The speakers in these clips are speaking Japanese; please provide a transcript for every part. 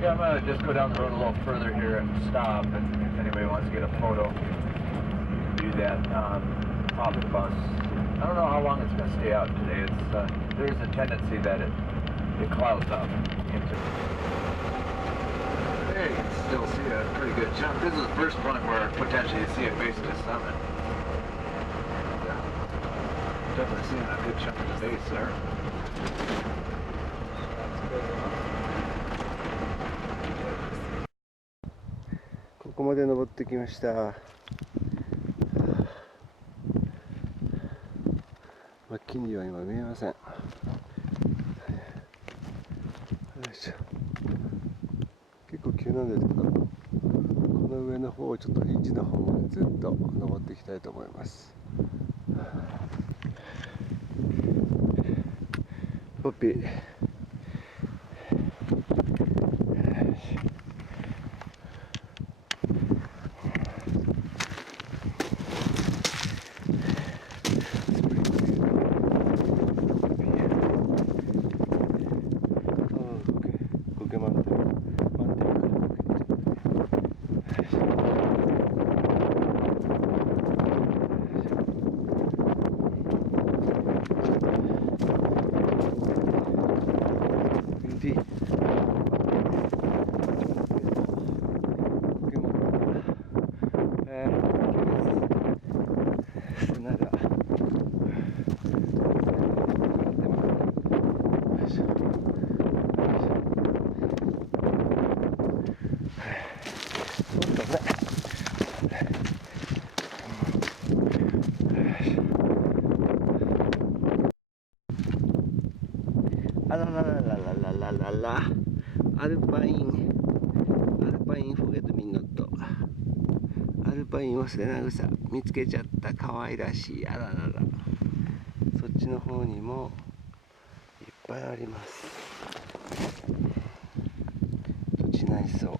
Yeah, I'm gonna just go down the road a little further here and stop, and if anybody wants to get a photo, you can do that off the bus. I don't know how long it's gonna stay out today. There's a tendency that it clouds up into. There you can still see a pretty good chunk. This is the first point where potentially you see a base of the summit. Definitely seeing a good chunk of the base there. ここまで登ってきました。まあ、木には今見えません。よいしょ。結構急なんですけど、この上の方をちょっとリッジの方までずっと登っていきたいと思います。ポッピー。あららららららららアルパインフォゲットミンノットアルパイン忘れな草見つけちゃった可愛らしいあらららそっちの方にもいっぱいあります土地内装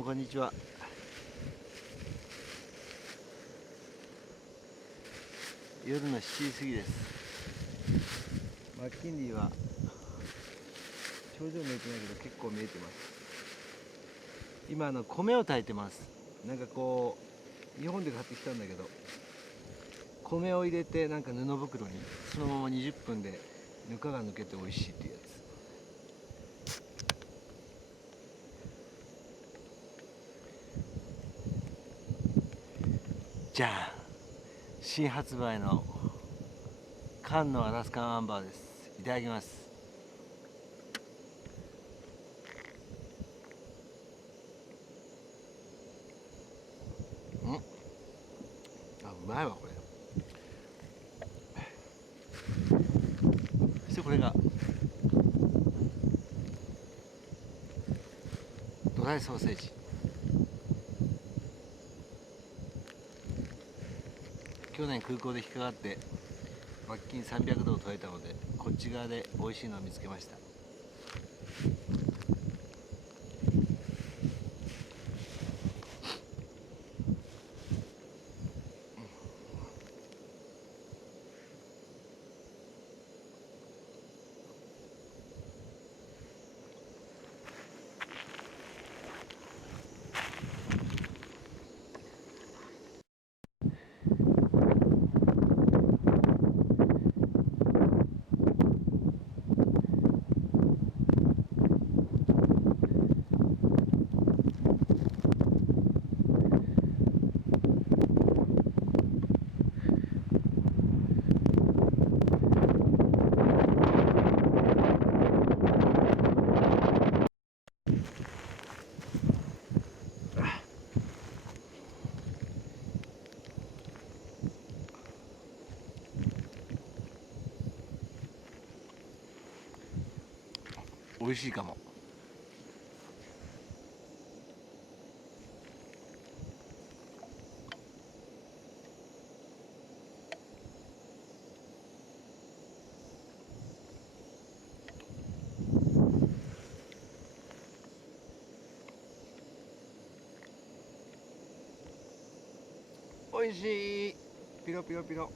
もこんにちは。夜の7時過ぎです。マッキンリーは頂上見えてないけど結構見えてます。今米を炊いてます。なんかこう日本で買ってきたんだけど、米を入れてなんか布袋にそのまま20分でぬかが抜けて美味しいっていうやつ。じゃあ新発売の缶のアラスカンアンバーです。いただきます。うまいわこれ。そしてこれがドライソーセージ。去年空港で引っかかって罰金300ドルを取れたので、こっち側で美味しいのを見つけました。美味しいかも。美味しい。ピロピロピロ。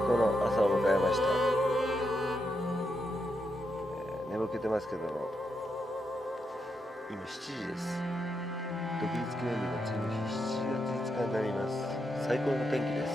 この朝を迎えました。眠気てますけども、今7時です。独立記念日の次の日、7月5日になります。最高の天気です。